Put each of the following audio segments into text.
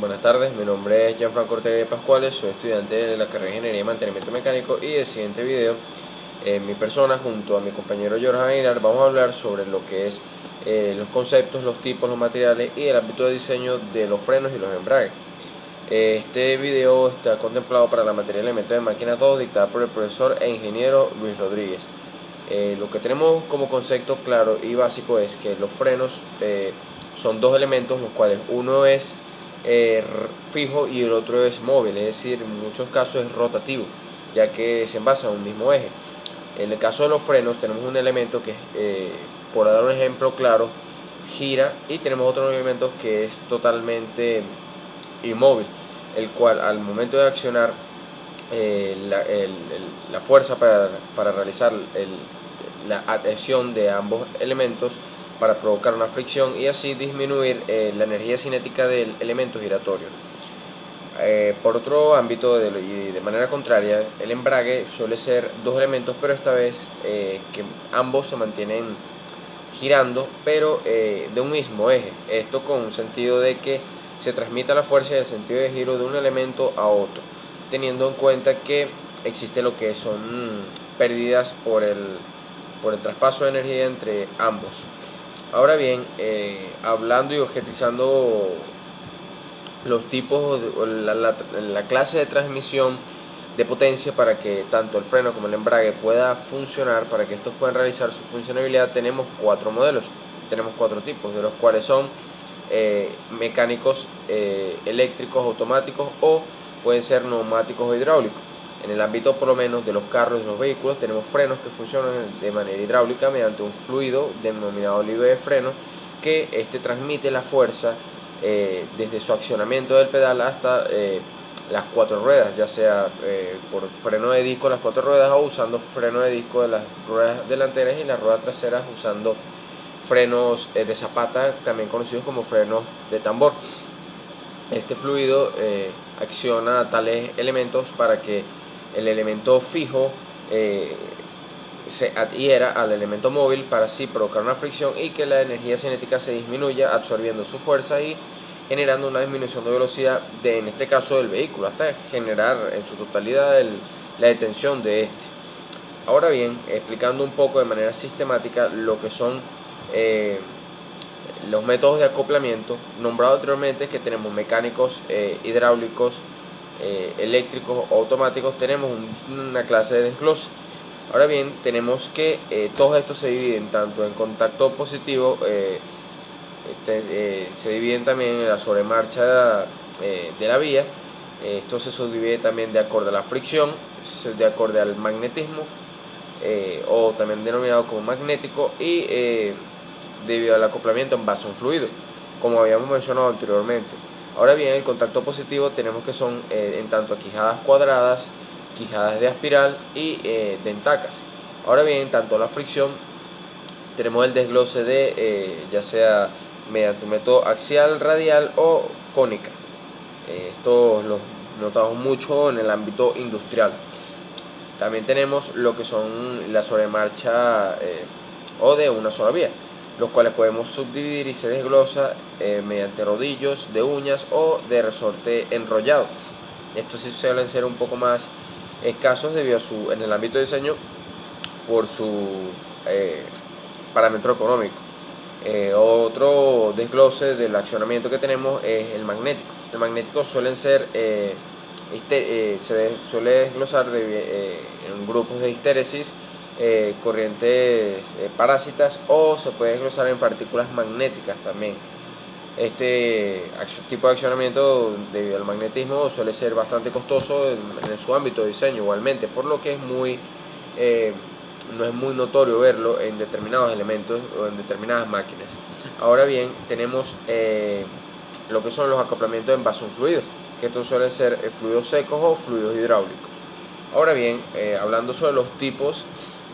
Buenas tardes, mi nombre es Gianfranco Ortega de Pascuales, soy estudiante de la carrera de Ingeniería y Mantenimiento Mecánico y en el siguiente video, mi persona junto a mi compañero Jorge Aguilar vamos a hablar sobre lo que es los conceptos, los tipos, los materiales y el ámbito de diseño de los frenos y los embragues. Este video está contemplado para la materia de elementos de máquinas 2 dictada por el profesor e ingeniero Luis Rodríguez. Lo que tenemos como concepto claro y básico es que los frenos son dos elementos, los cuales uno es fijo y el otro es móvil, es decir, en muchos casos es rotativo, ya que se basa en un mismo eje. En el caso de los frenos tenemos un elemento que, por dar un ejemplo claro, gira, y tenemos otro elemento que es totalmente inmóvil, el cual al momento de accionar la fuerza para realizar la adhesión de ambos elementos para provocar una fricción y así disminuir la energía cinética del elemento giratorio. Por otro ámbito y de manera contraria, el embrague suele ser dos elementos, pero esta vez que ambos se mantienen girando, pero de un mismo eje. Esto con un sentido de que se transmita la fuerza y el sentido de giro de un elemento a otro, teniendo en cuenta que existe lo que son pérdidas por el traspaso de energía entre ambos. Ahora bien, hablando y objetizando los tipos, la clase de transmisión de potencia para que tanto el freno como el embrague pueda funcionar, para que estos puedan realizar su funcionalidad, tenemos cuatro modelos, tenemos cuatro tipos, de los cuales son mecánicos, eléctricos, automáticos o pueden ser neumáticos o hidráulicos. En el ámbito por lo menos de los carros y de los vehículos tenemos frenos que funcionan de manera hidráulica mediante un fluido denominado libre de freno, que transmite la fuerza desde su accionamiento del pedal hasta las cuatro ruedas, ya sea por freno de disco las cuatro ruedas o usando freno de disco de las ruedas delanteras y las ruedas traseras usando frenos de zapata, también conocidos como frenos de tambor. Este fluido acciona a tales elementos para que el elemento fijo se adhiera al elemento móvil para así provocar una fricción y que la energía cinética se disminuya, absorbiendo su fuerza y generando una disminución de velocidad en este caso del vehículo, hasta generar en su totalidad la detención de este. Ahora bien, explicando un poco de manera sistemática lo que son los métodos de acoplamiento nombrados anteriormente, que tenemos mecánicos, hidráulicos, eléctricos o automáticos, tenemos una clase de desglose. Ahora bien, tenemos que todos estos se dividen tanto en contacto positivo, se dividen también en la sobremarcha de la vía. Esto se subdivide también de acuerdo a la fricción, de acuerdo al magnetismo, o también denominado como magnético, y debido al acoplamiento en base a un fluido, como habíamos mencionado anteriormente. Ahora bien, el contacto positivo tenemos que son en tanto a quijadas cuadradas, quijadas de espiral y dentacas. Ahora bien, tanto la fricción tenemos el desglose de ya sea mediante un método axial, radial o cónica. Esto lo notamos mucho en el ámbito industrial. También tenemos lo que son la sobremarcha o de una sola vía, los cuales podemos subdividir y se desglosa mediante rodillos de uñas o de resorte enrollado. Estos sí suelen ser un poco más escasos debido a en el ámbito de diseño por su parámetro económico. Otro desglose del accionamiento que tenemos es el magnético. El magnético suelen ser se suele desglosar en grupos de histéresis, corrientes parásitas, o se puede desglosar en partículas magnéticas también. Este tipo de accionamiento debido al magnetismo suele ser bastante costoso en su ámbito de diseño igualmente, por lo que no es muy notorio verlo en determinados elementos o en determinadas máquinas. Ahora bien, tenemos lo que son los acoplamientos en base a un fluido, que estos suelen ser fluidos secos o fluidos hidráulicos. Ahora bien, hablando sobre los tipos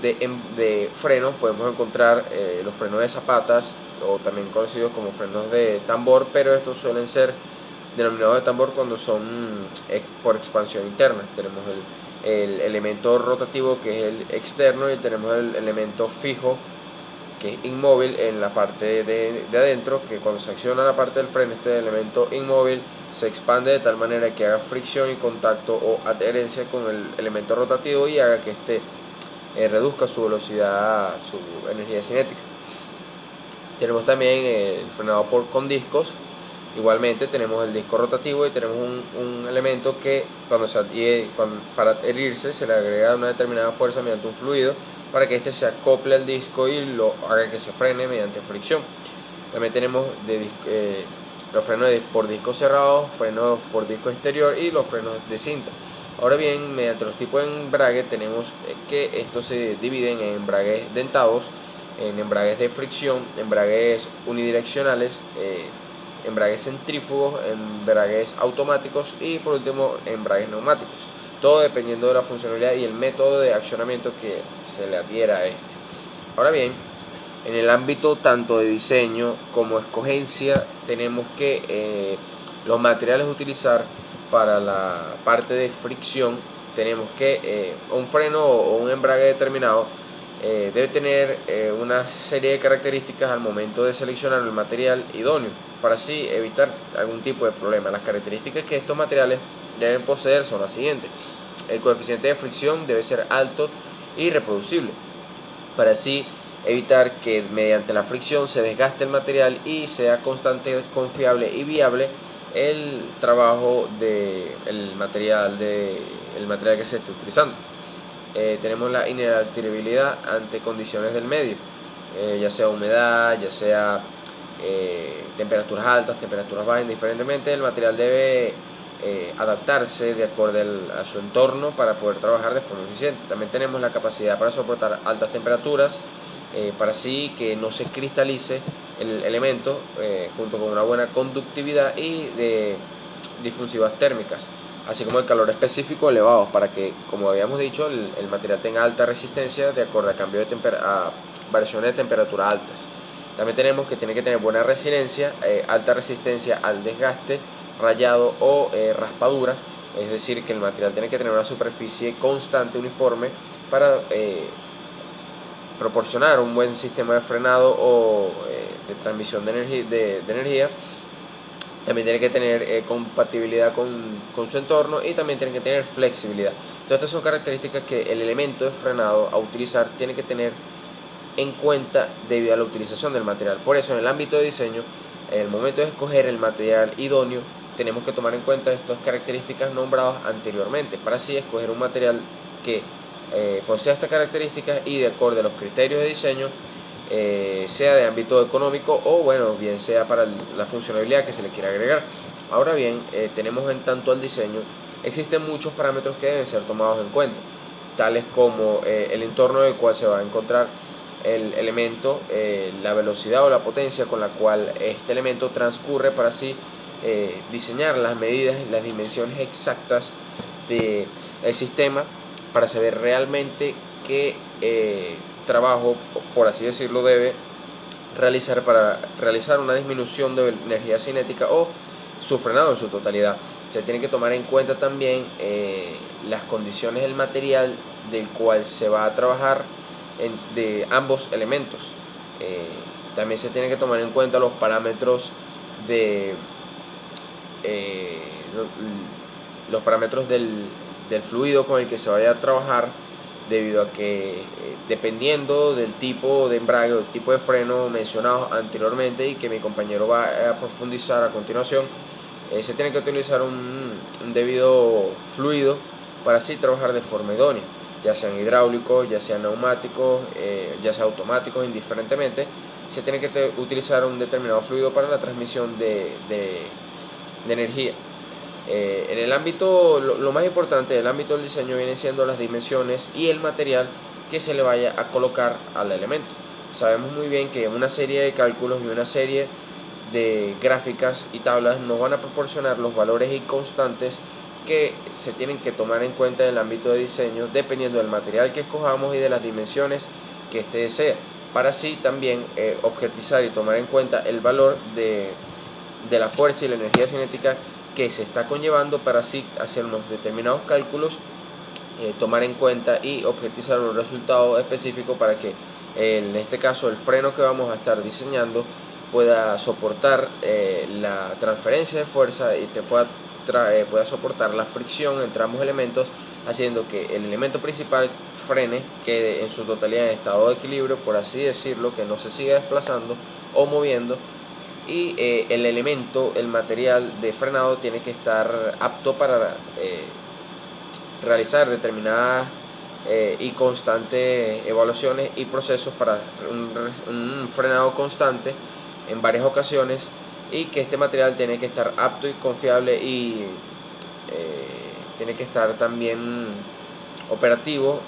de frenos, podemos encontrar los frenos de zapatas, o también conocidos como frenos de tambor, pero estos suelen ser denominados de tambor cuando son por expansión interna. Tenemos el elemento rotativo, que es el externo, y tenemos el elemento fijo, que es inmóvil en la parte de adentro, que cuando se acciona la parte del freno, este elemento inmóvil se expande de tal manera que haga fricción y contacto o adherencia con el elemento rotativo y haga que éste reduzca su velocidad, su energía cinética. Tenemos también el frenado con discos. Igualmente tenemos el disco rotativo y tenemos un elemento que para adherirse se le agrega una determinada fuerza mediante un fluido para que éste se acople al disco y lo haga que se frene mediante fricción. También tenemos los frenos por disco cerrado, frenos por disco exterior y los frenos de cinta. Ahora bien, mediante los tipos de embrague tenemos que estos se dividen en embragues dentados, en embragues de fricción, embragues unidireccionales, embragues centrífugos, embragues automáticos y por último embragues neumáticos, todo dependiendo de la funcionalidad y el método de accionamiento que se le adhiera a este. Ahora bien, en el ámbito tanto de diseño como escogencia tenemos que los materiales a utilizar para la parte de fricción tenemos que un freno o un embrague determinado debe tener una serie de características al momento de seleccionar el material idóneo para así evitar algún tipo de problema. Las características que estos materiales deben poseer son las siguientes: el coeficiente de fricción debe ser alto y reproducible para así evitar que mediante la fricción se desgaste el material y sea constante, confiable y viable el trabajo del material que se esté utilizando. Tenemos la inalterabilidad ante condiciones del medio, ya sea humedad, ya sea temperaturas altas, temperaturas bajas, indiferentemente el material debe adaptarse de acuerdo a su entorno para poder trabajar de forma eficiente. También tenemos la capacidad para soportar altas temperaturas, para así que no se cristalice el elemento, junto con una buena conductividad y de difusivas térmicas, así como el calor específico elevado para que, como habíamos dicho, el material tenga alta resistencia de acuerdo a cambio a variaciones de temperatura altas. También tenemos que tiene que tener buena resiliencia, alta resistencia al desgaste, rayado o raspadura, es decir, que el material tiene que tener una superficie constante, uniforme, para proporcionar un buen sistema de frenado o de transmisión de energía. También tiene que tener compatibilidad con su entorno y también tiene que tener flexibilidad. Todas estas son características que el elemento de frenado a utilizar tiene que tener en cuenta debido a la utilización del material. Por eso, en el ámbito de diseño, en el momento de escoger el material idóneo, tenemos que tomar en cuenta estas características nombradas anteriormente para así escoger un material que posea estas características y de acuerdo a los criterios de diseño, sea de ámbito económico o bueno, bien sea para la funcionalidad que se le quiera agregar. Ahora bien, tenemos en tanto al diseño, existen muchos parámetros que deben ser tomados en cuenta, tales como el entorno en el cual se va a encontrar el elemento, la velocidad o la potencia con la cual este elemento transcurre para así diseñar las medidas y las dimensiones exactas del sistema para saber realmente qué trabajo, por así decirlo, debe realizar para realizar una disminución de energía cinética o su frenado en su totalidad. Se tiene que tomar en cuenta también las condiciones del material del cual se va a trabajar de ambos elementos. También se tiene que tomar en cuenta los parámetros del fluido con el que se vaya a trabajar, debido a que dependiendo del tipo de embrague o el tipo de freno mencionado anteriormente y que mi compañero va a profundizar a continuación, se tiene que utilizar un debido fluido para así trabajar de forma idónea, ya sean hidráulicos, ya sean neumáticos, ya sean automáticos, indiferentemente, se tiene que utilizar un determinado fluido para la transmisión de energía. En el ámbito, lo más importante del ámbito del diseño viene siendo las dimensiones y el material que se le vaya a colocar al elemento. Sabemos muy bien que una serie de cálculos y una serie de gráficas y tablas nos van a proporcionar los valores y constantes que se tienen que tomar en cuenta en el ámbito de diseño dependiendo del material que escojamos y de las dimensiones que éste desea, para así también objetizar y tomar en cuenta el valor de la fuerza y la energía cinética que se está conllevando para así hacer unos determinados cálculos, tomar en cuenta y objetizar un resultado específico para que en este caso el freno que vamos a estar diseñando pueda soportar la transferencia de fuerza y pueda soportar la fricción entre ambos elementos, haciendo que el elemento principal frene, quede en su totalidad en estado de equilibrio, por así decirlo, que no se siga desplazando o moviendo, y el material de frenado tiene que estar apto para realizar determinadas y constantes evaluaciones y procesos para un frenado constante en varias ocasiones, y que este material tiene que estar apto y confiable y tiene que estar también operativo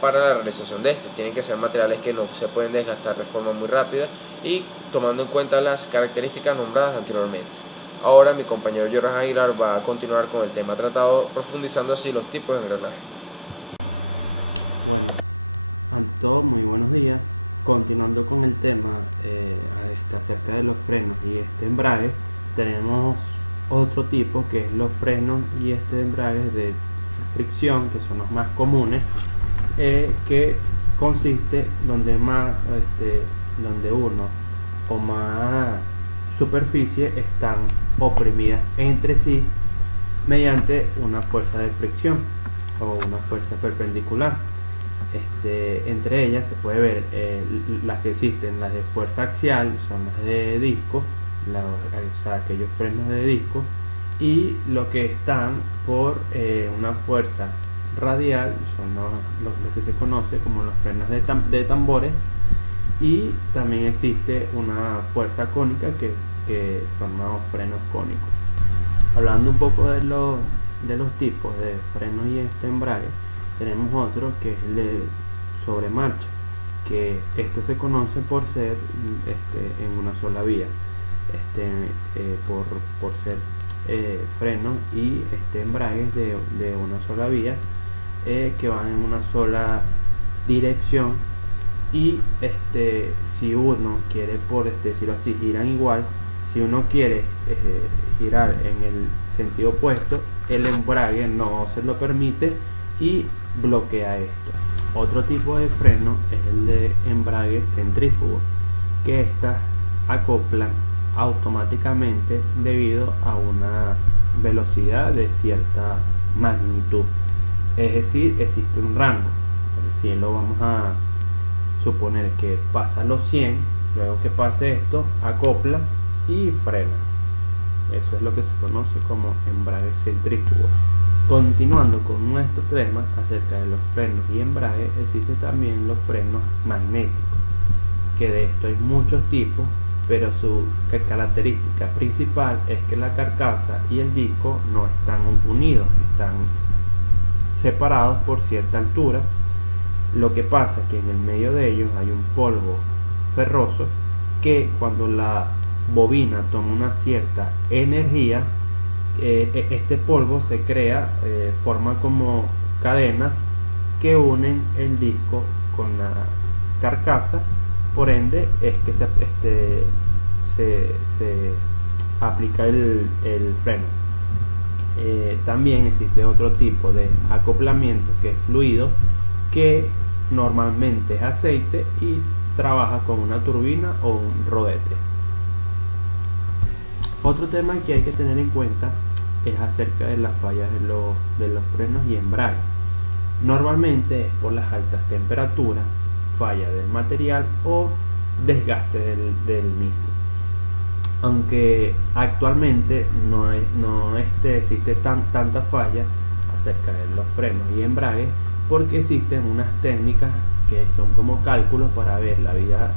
para la realización de este. Tienen que ser materiales que no se pueden desgastar de forma muy rápida y tomando en cuenta las características nombradas anteriormente. Ahora mi compañero Joran Aguilar va a continuar con el tema tratado, profundizando así los tipos de engranaje. Bueno, ante todo, muy buenos días. Continuando con el tema acerca de los frenos y embrague, tenemos otro tipo que es los frenos y embrague de fricción, que son los más comunes, que consiste donde uno o más superficie están oprimidas entre sí mediante una fuerza de fricción o una fuerza perpendicular. Entre ellas se puede ver las que existen, las de fuerza axial, son las de disco, aquellos frenos de disco, y lo que están por una fuerza radial son los que se conoce como los frenos de tambores, y también existe una fuerza cónica que son los frenos cónicos. Hablando un poco de los tipos de frenos y embrague, tenemos otro que es el de sobre marcha, que esto se conoce por ser en una sola vía, por ser frenos y embragues de una sola vía, que van en una sola dirección, y si uno quiere, por decirlo así, giran igual. Si uno quiere girar en el sentido opuesto, el embrague no se lo permite y bloquea esto. Otro tipo de freno es el de embrague centrífugo, que estas acoplan automáticamente debido a una velocidad de cierta magnitud, es decir, existe un rango. Si lo vamos a suponer que pasa los 100, luego que pase esto, acopla y frena. Eso es lo que se conoce como embrague centrífugo. Continuando con nuestro tema acerca de los frenos y embrague, existen también los frenos magnéticos, que de esto hay muchos tipos, pero su característica principal es que la carcasa y el disco no están unidos, están separados por cierta altura. Lo que pasa es que en el medio de ellos hay un polvo ferroso que, cuando la bobina toma una cierta energía, este polvo se crea, forma como cadenas que unen el disco con la carcasa. Por ende es que se aplica el freno. También existe otro tipo de acoplamiento que es fluido, que normalmente es aceite y trabaja con una turbina o un rodete. Otro tema que hay que tener en cuenta es acerca de las fallas de los frenos y embrague. Normalmente es por las altas temperaturas, falla del material o desgaste del mismo. Aunque actualmente no existe tanta falla acerca de los frenos y embrague, porque existen unas técnicas que son como cálculos para ver la vida,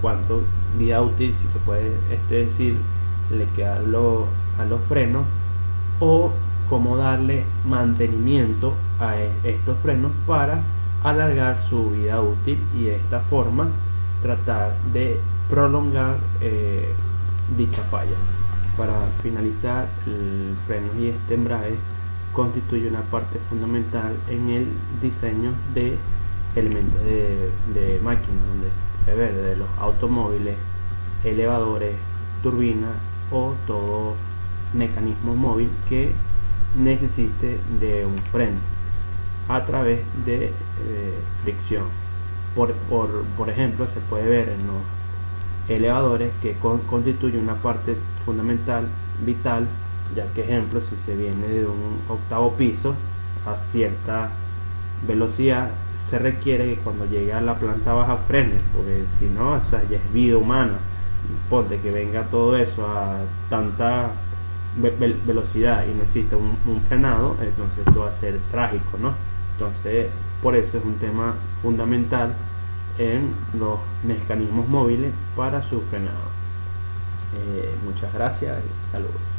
cuánto vida útil, si se puede decir, le queda a los frenos, o cómo darle mantenimiento a estos frenos para alargar su vida útil, y de esta forma tratar de prolongar dicha falla. Para finalizar, el freno y embrague constituye una parte fundamental en el diseño de elementos de máquina, donde se puede ver desde los automóviles, elevadores, turbinas o todo mecanismo móvil que necesite de un freno a través de fricción. Por ejemplo, se puede ver elevadores que constituye una parte fundamental, vital, ya que ejemplo, si se viene de un octavo piso a cierta velocidad, se requiere que cuando llegue a la planta baja frene, porque si no, o sea, ya es vida humana. Ponte que venga todo eso a tanta velocidad y necesita un frenado, entonces esto va a ser trágico, ¿no? Entonces, por eso es un tema fundamental en los mecanismos móviles para su frenado. Muchas gracias y saludos.